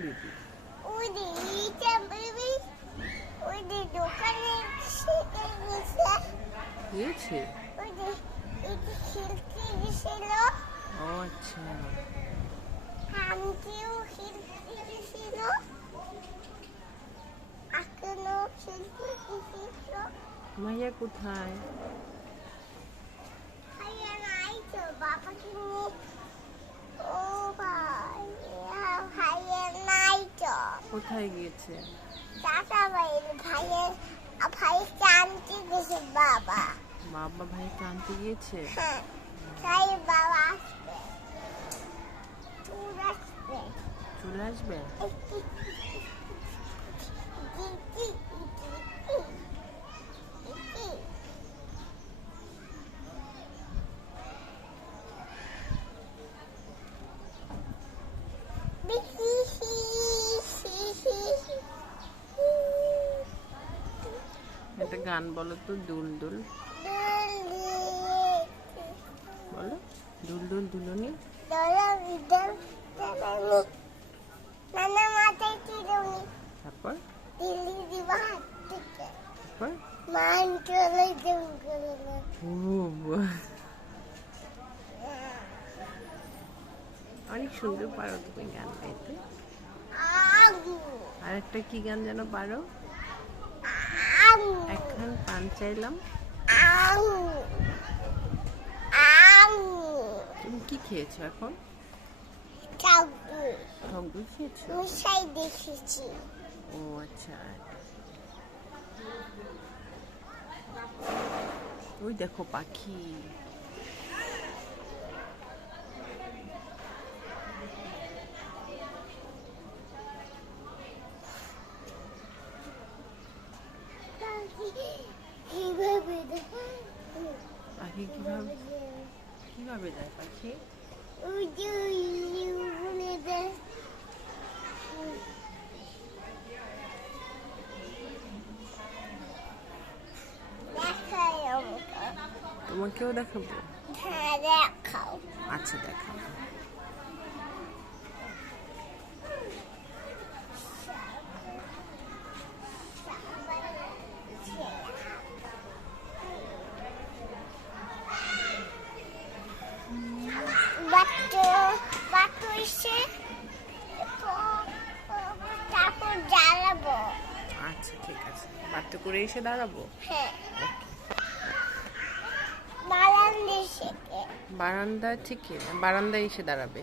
দিদি দিয়েছে আচ্ছা আমকেও খিলতে দিয়েছিল আকেও খিলতে দিয়েছিল মাইয়া কোথায় মাইয়া নাই তো বাবাকে নিয়ে কোথায় গিয়েছে? ভাই ভাইয়ের ভাই গেছে বাবা। বাবা ভাইকে আনতে গিয়েছে? হ্যাঁ তাই বাবা আসবে। চুল আসবে। চলে আসবে? গান বলো তো দুল দুল বলো দুল দুল দুলনি। তারপর? তারপর? অনেক সুন্দর পারো তুমি গান গাইতে। আর একটা কি গান যেন পারো? একখান পান চাইলাম। তুমি কি খেয়েছো এখন? দেখেছি ও আচ্ছা। ওই দেখো পাখি কীভাবে পাখি কীভাবে কীভাবে যায় পাখি? তোমাকেও দেখাবো? হ্যাঁ দেখাও। আচ্ছা দেখাবো এসে তারপর জ্বালাবো। আচ্ছা ঠিক আছে। বাড়তে করে এসে দাঁড়াবো? হ্যাঁ। বারান্দা থেকে? বারান্দায় এসে দাঁড়াবে?